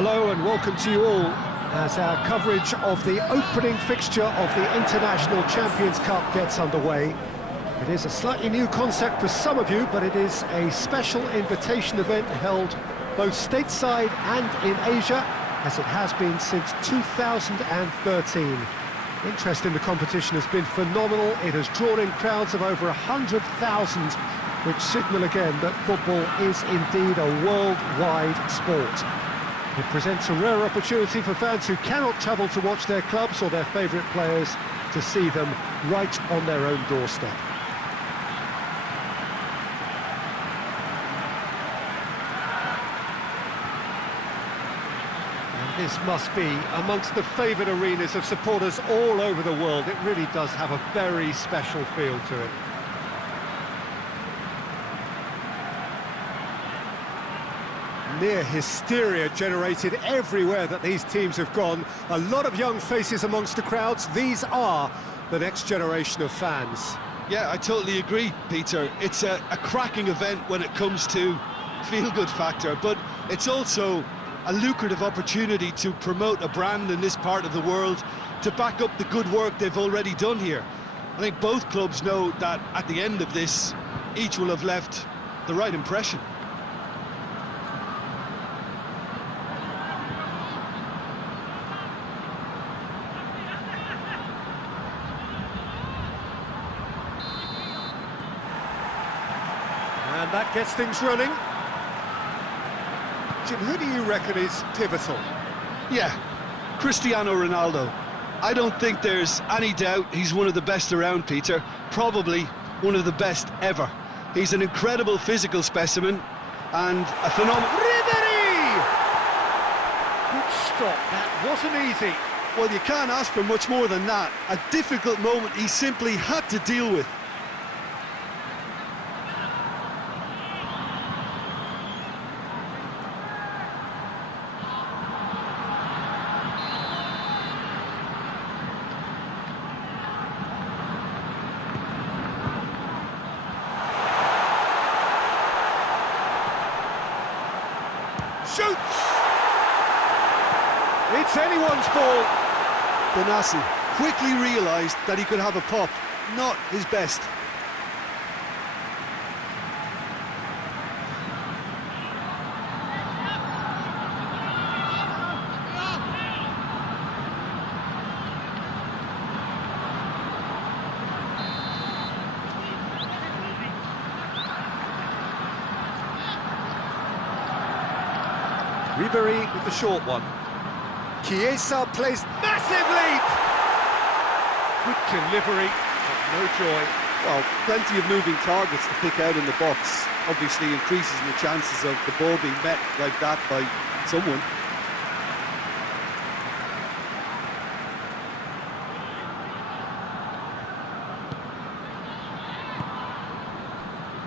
Hello and welcome to you all as our coverage of the opening fixture of the International Champions Cup gets underway. It is a slightly new concept for some of you, but it is a special invitation event held both stateside and in Asia, as it has been since 2013. Interest in the competition has been phenomenal. It has drawn in crowds of over 100,000, which signal again that football is indeed a worldwide sport. It presents a rare opportunity for fans who cannot travel to watch their clubs or their favourite players to see them right on their own doorstep. And this must be amongst the favoured arenas of supporters all over the world. It really does have a very special feel to it. Near hysteria generated everywhere that these teams have gone. A lot of young faces amongst the crowds. These are the next generation of fans. Yeah, I totally agree, Peter. It's a cracking event when it comes to feel-good factor, but it's also a lucrative opportunity to promote a brand in this part of the world, to back up the good work they've already done here. I think both clubs know that at the end of this, each will have left the right impression. And that gets things running. Jim, who do you reckon is pivotal? Yeah, Cristiano Ronaldo. I don't think there's any doubt he's one of the best around, Peter. Probably one of the best ever. He's an incredible physical specimen and a phenomenal... Ribery! Good stop, that wasn't easy. Well, you can't ask for much more than that. A difficult moment he simply had to deal with. Shoots! It's anyone's ball. Benassi quickly realised that he could have a pop. Not his best. Ribery with the short one. Chiesa plays massive leap! Good delivery, but no joy. Well, plenty of moving targets to pick out in the box. Obviously increases the chances of the ball being met like that by someone.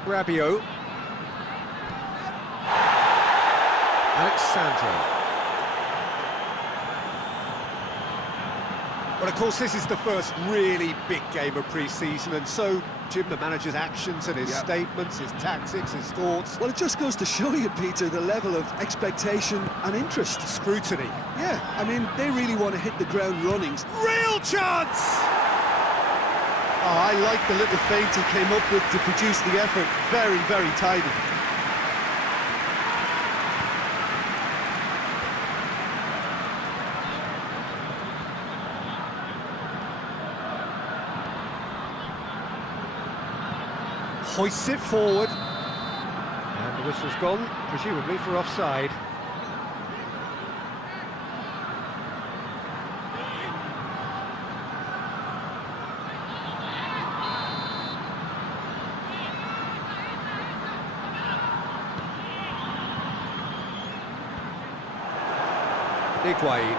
Rabiot. Alexandro. Well, of course, this is the first really big game of pre-season, and so, Jim, the manager's actions and his statements, his tactics, his thoughts... Well, it just goes to show you, Peter, the level of expectation and interest. Scrutiny. Yeah, I mean, they really want to hit the ground running. Real chance! Oh, I like the little feint he came up with to produce the effort. Very, very tidy. Hoists it forward. And the whistle's gone, presumably for offside. Higuain.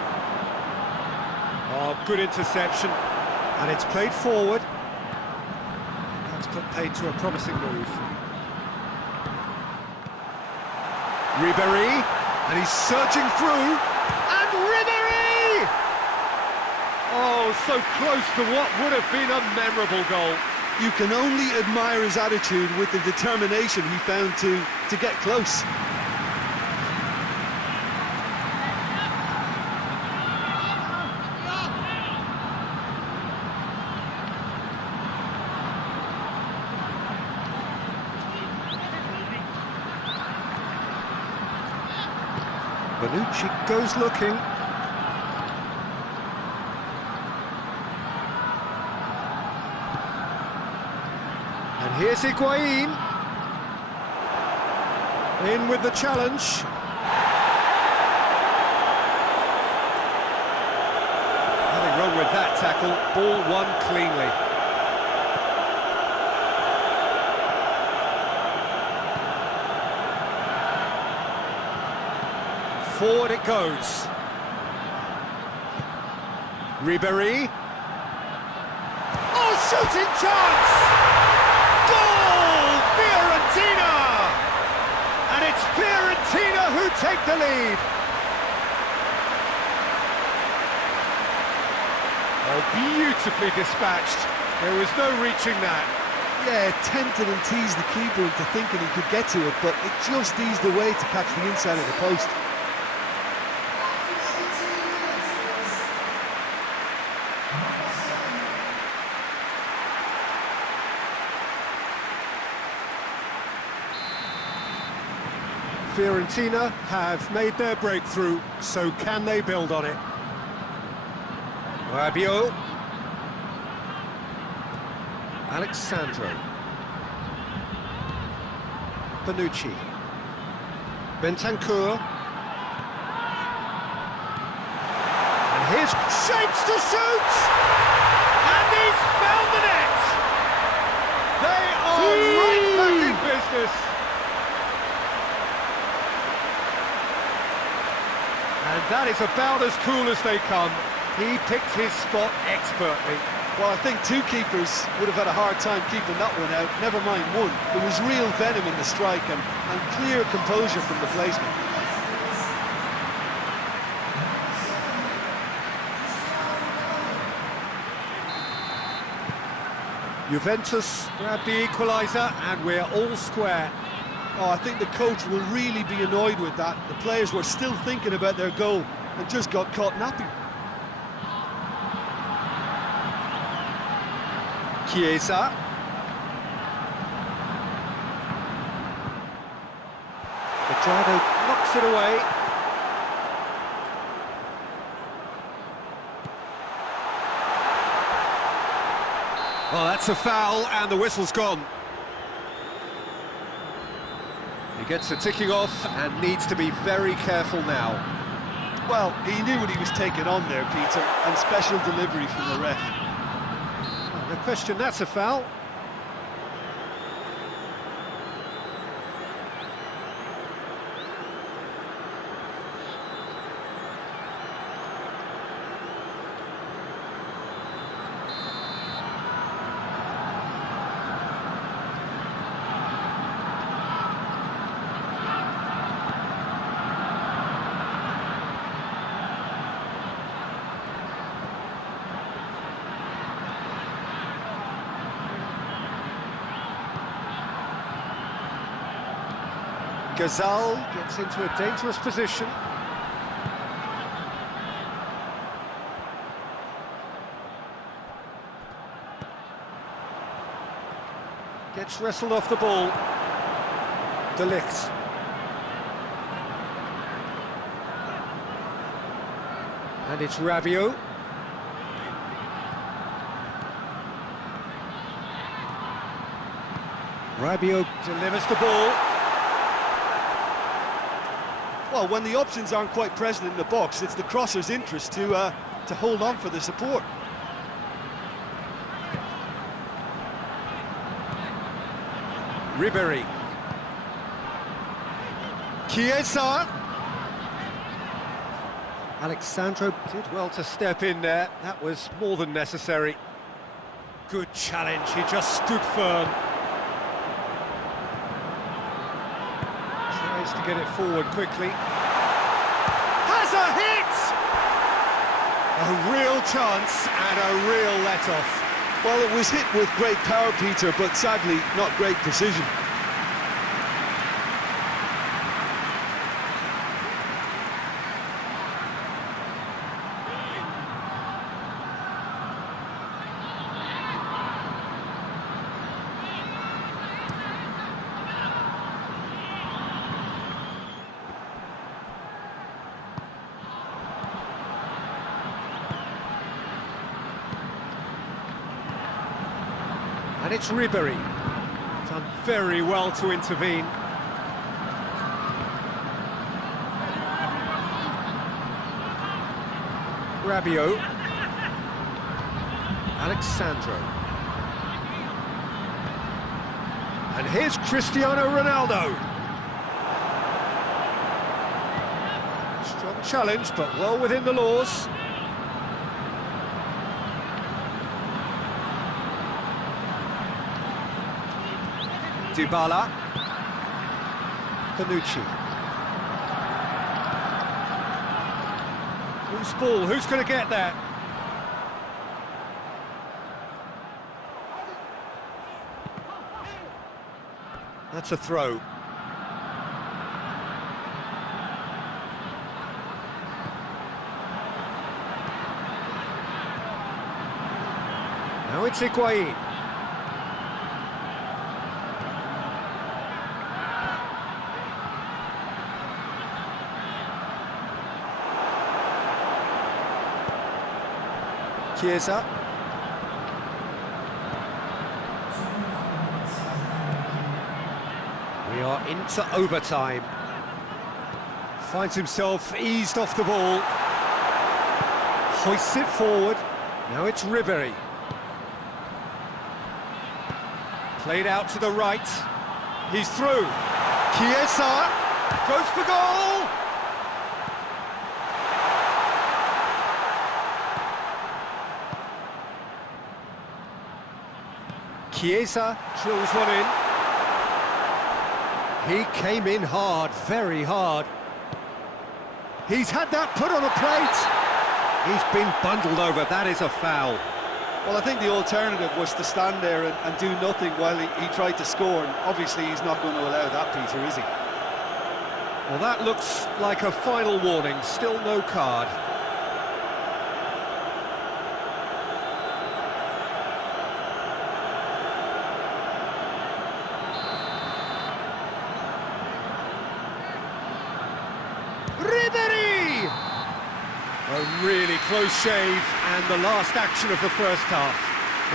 Oh, good interception. And it's played forward. That's put paid to a promising move. Ribery, and he's surging through, and Ribery! Oh, so close to what would have been a memorable goal. You can only admire his attitude with the determination he found to get close. Bonucci goes looking. And here's Higuain. In with the challenge. Nothing wrong with that tackle. Ball won cleanly. Forward it goes. Ribéry. Oh, shooting chance! Goal! Fiorentina! And it's Fiorentina who take the lead. Oh, beautifully dispatched. There was no reaching that. Yeah, tempted and teased the keeper into thinking he could get to it, but it just eased away to catch the inside of the post. Fiorentina have made their breakthrough, so can they build on it? Rabiot. Alexandro. Bonucci. Bentancur. And here's shapes to shoot! And he's found the net! They are right back in business! And that is about as cool as they come. He picked his spot expertly. Well, I think two keepers would have had a hard time keeping that one out, never mind one. There was real venom in the strike and clear composure from the placement. Juventus grab the equaliser and we're all square. Oh, I think the coach will really be annoyed with that. The players were still thinking about their goal and just got caught napping. Chiesa. Pedrado knocks it away. Well, that's a foul and the whistle's gone. He gets the ticking off and needs to be very careful now. Well, he knew what he was taking on there, Peter, and special delivery from the ref. No question, that's a foul. Gazal gets into a dangerous position. Gets wrestled off the ball. De Ligt. And it's Rabiot. Rabiot delivers the ball. Well, when the options aren't quite present in the box, it's the crosser's interest to hold on for the support. Ribéry. Chiesa. Alexandro did well to step in there. That was more than necessary. Good challenge, he just stood firm. Tries to get it forward quickly. Has a hit! A real chance and a real let-off. Well, it was hit with great power, Peter, but sadly not great precision. And it's Ribery. Done very well to intervene. Rabiot. Alexandro. And here's Cristiano Ronaldo. Strong challenge, but well within the laws. Dybala. Bonucci. Loose ball, who's going to get there? That's a throw. Now it's Higuain. Chiesa. We are into overtime. Finds himself eased off the ball. Hoists it forward. Now it's Ribery. Played out to the right. He's through. Chiesa goes for goal. Chiesa drills one in. He came in hard, very hard. He's had that put on a plate. He's been bundled over, that is a foul. Well, I think the alternative was to stand there and do nothing while he tried to score, and obviously he's not going to allow that, Peter, is he? Well, that looks like a final warning, still no card. Ribery! A really close shave, and the last action of the first half.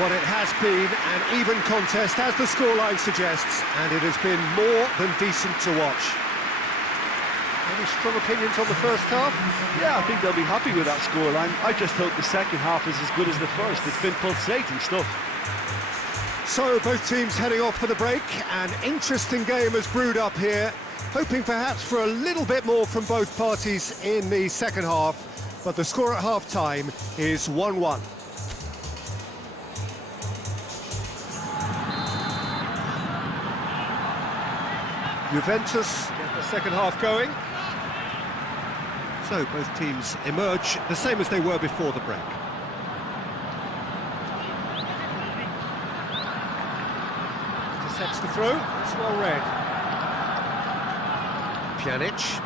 What it has been an even contest, as the scoreline suggests, and it has been more than decent to watch. Any strong opinions on the first half? Yeah, I think they'll be happy with that scoreline. I just hope the second half is as good as the first. It's been pulsating stuff. So, both teams heading off for the break. An interesting game has brewed up here, hoping perhaps for a little bit more from both parties in the second half, but the score at half-time is 1-1. Juventus get the second half going. So both teams emerge the same as they were before the break. Intercepts the throw, it's well read. Pjanic.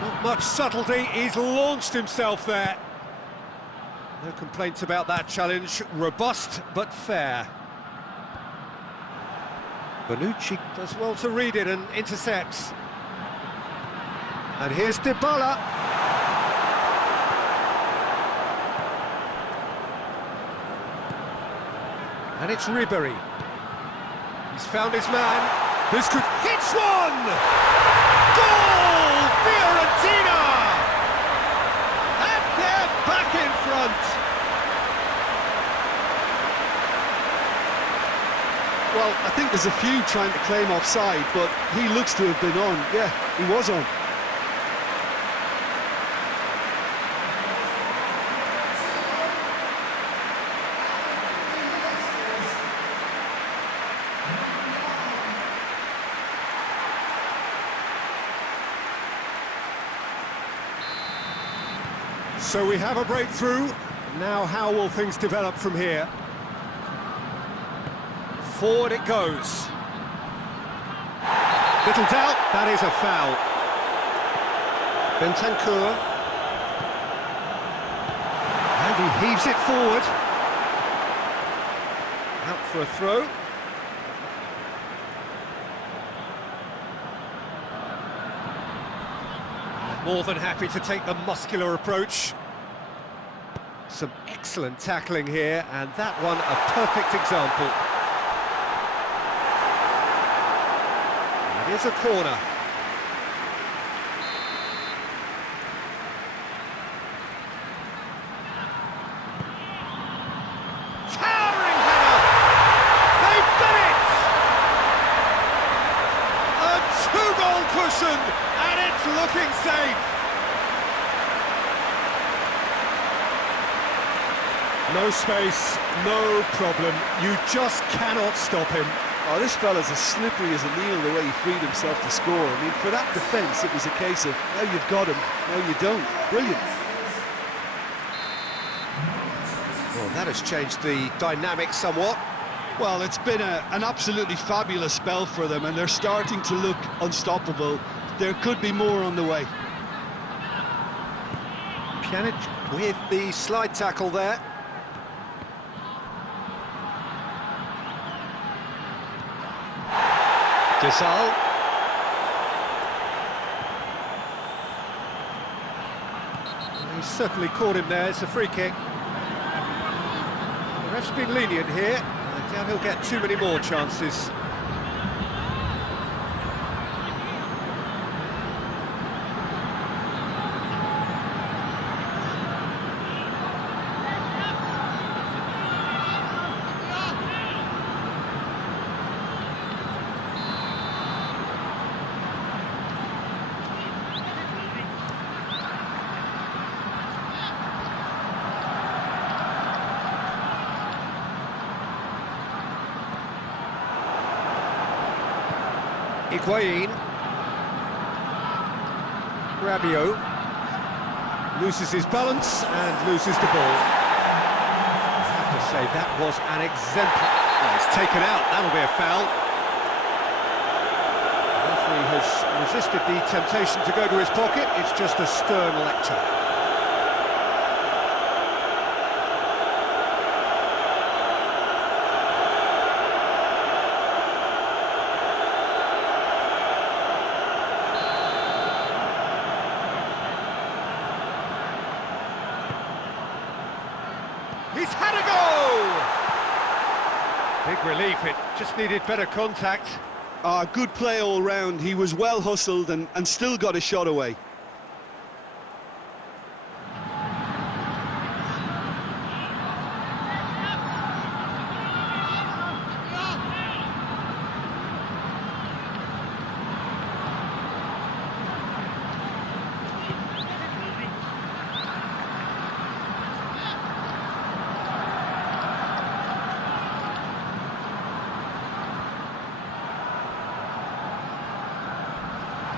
Not much subtlety, he's launched himself there. No complaints about that challenge, robust but fair. Bonucci does well to read it and intercepts. And here's Dybala. And it's Ribery. He's found his man. This could hits one! Goal! Fiorentina! And they're back in front. Well, I think there's a few trying to claim offside, but he looks to have been on. Yeah, he was on. So we have a breakthrough. Now how will things develop from here? Forward it goes. Little doubt, that is a foul. Bentancur. And he heaves it forward. Out for a throw. More than happy to take the muscular approach. Some excellent tackling here, and that one a perfect example. It is a corner. Towering header! They've done it! A two-goal cushion, and it's looking safe. No space, no problem. You just cannot stop him. Oh, this fella's as slippery as a needle the way he freed himself to score. I mean, for that defence, it was a case of, now you've got him, now you don't. Brilliant. Well, that has changed the dynamic somewhat. Well, it's been an absolutely fabulous spell for them, and they're starting to look unstoppable. There could be more on the way. Pjanic with the slide tackle there. Gasol. He's certainly caught him there, it's a free kick. The ref's been lenient here. I doubt he'll get too many more chances. Higuain. Rabiot loses his balance and loses the ball. I have to say that was an exemplar. Oh, it's taken out, that'll be a foul. The referee has resisted the temptation to go to his pocket. It's just a stern lecture. He's had a go! Big relief, it just needed better contact. Good play all round. He was well hustled and still got a shot away.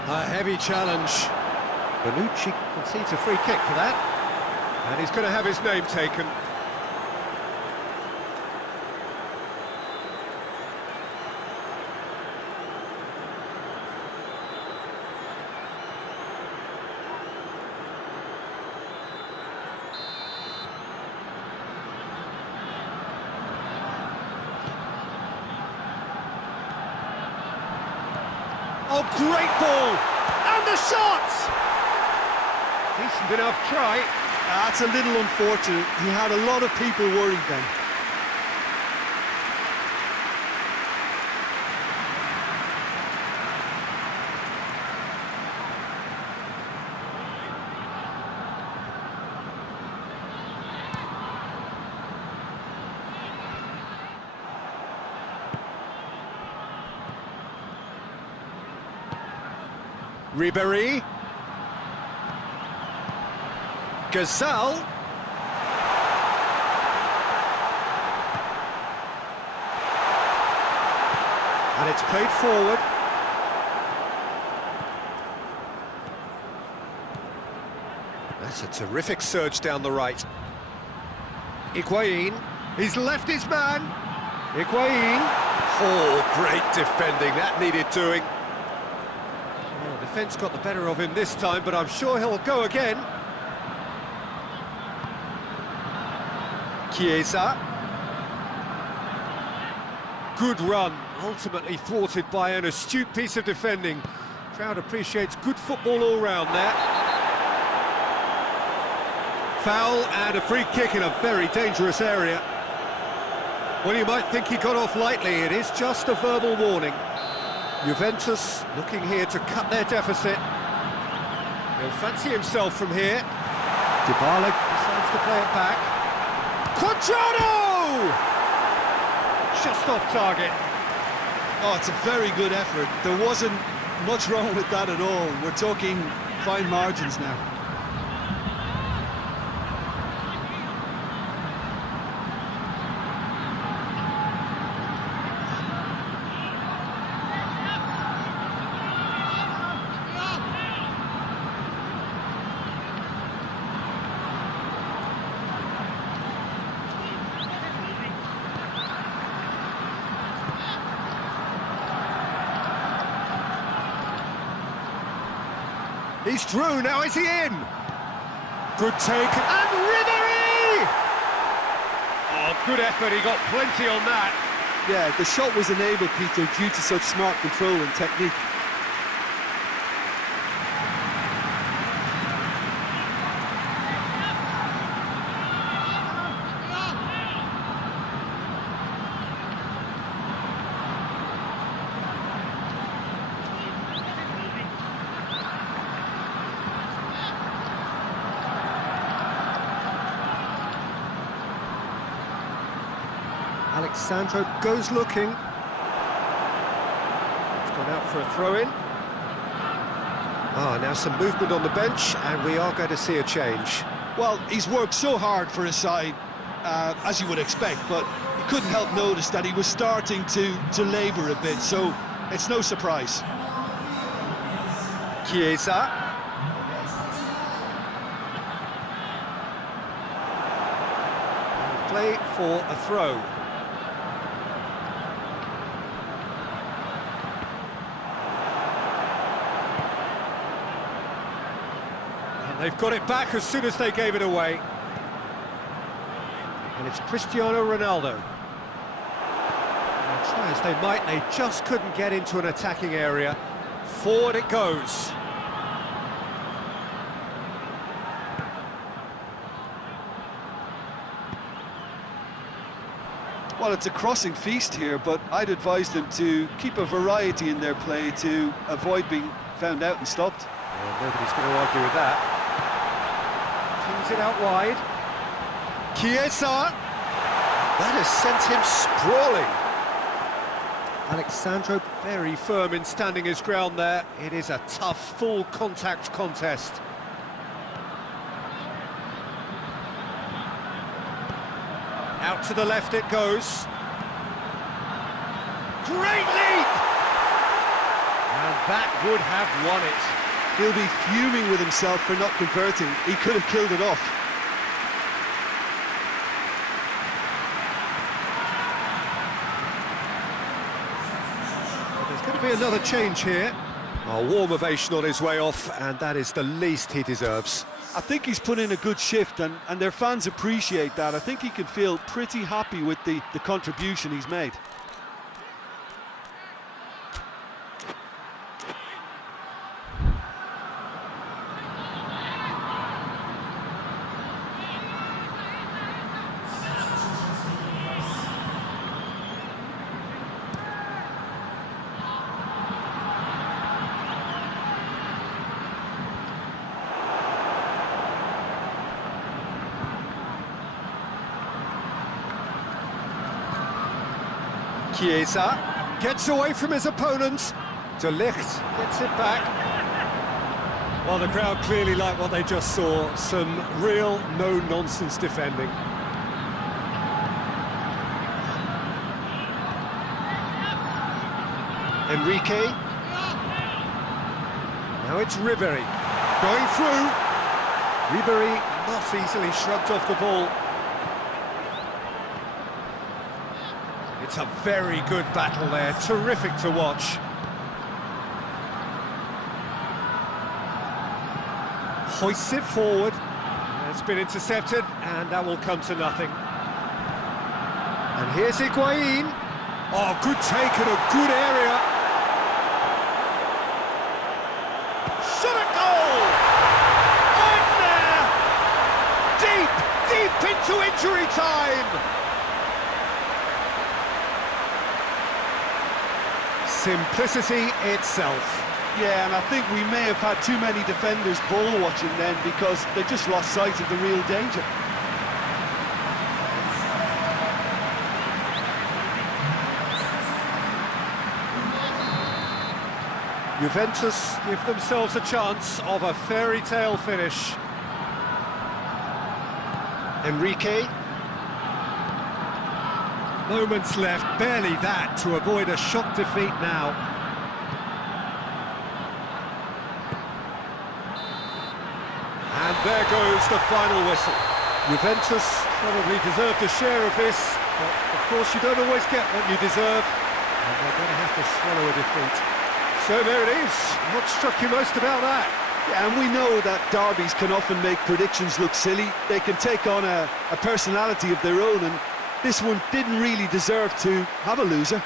A heavy challenge. Bonucci concedes a free kick for that. And he's going to have his name taken. Oh, great ball! And the shot! Decent enough try. That's a little unfortunate. He had a lot of people worried then. Ribéry. Gasol. And it's played forward. That's a terrific surge down the right. Higuain. He's left his man. Higuain. Oh, great defending. That needed doing. Well, defence got the better of him this time, but I'm sure he'll go again. Chiesa. Good run, ultimately thwarted by an astute piece of defending. Crowd appreciates good football all round there. Foul and a free kick in a very dangerous area. Well, you might think he got off lightly. It is just a verbal warning. Juventus looking here to cut their deficit. He'll fancy himself from here. Dybala decides to play it back. Quadrado! Just off target. Oh, it's a very good effort. There wasn't much wrong with that at all. We're talking fine margins now. He's through, now is he in? Good take, and Ribery! Oh, good effort, he got plenty on that. Yeah, the shot was enabled, Peter, due to such smart control and technique. Alexandro goes looking. It's gone out for a throw-in. Now some movement on the bench, and we are going to see a change. Well, he's worked so hard for his side, as you would expect, but you couldn't help notice that he was starting to labour a bit, so it's no surprise. Chiesa. Play for a throw. They've got it back as soon as they gave it away. And it's Cristiano Ronaldo. And try as they might, they just couldn't get into an attacking area. Forward it goes. Well, it's a crossing feast here, but I'd advise them to keep a variety in their play to avoid being found out and stopped. Yeah, nobody's going to argue with that. Kings it out wide. Chiesa! That has sent him sprawling. Alexandro very firm in standing his ground there. It is a tough, full contact contest. Out to the left it goes. Great leap! And that would have won it. He'll be fuming with himself for not converting. He could have killed it off. Well, there's going to be another change here. A warm ovation on his way off, and that is the least he deserves. I think he's put in a good shift, and their fans appreciate that. I think he can feel pretty happy with the contribution he's made. Chiesa gets away from his opponents. De Ligt gets it back. Well, the crowd clearly like what they just saw. Some real no-nonsense defending. Enrique. Now it's Ribery. Going through. Ribery not easily shrugged off the ball. It's a very good battle there, terrific to watch. Hoists it forward. It's been intercepted, and that will come to nothing. And here's Higuain. Oh, good take in a good area. Shot at goal! Oh, it's there! injury time! Simplicity itself. Yeah, and I think we may have had too many defenders ball watching then because they just lost sight of the real danger. Juventus give themselves a chance of a fairy tale finish. Enrique. Moments left, barely that, to avoid a shock defeat now. And there goes the final whistle. Juventus probably deserved a share of this, but of course you don't always get what you deserve, and they're going to have to swallow a defeat. So there it is. What struck you most about that? Yeah, and we know that derbies can often make predictions look silly. They can take on a personality of their own, and this one didn't really deserve to have a loser.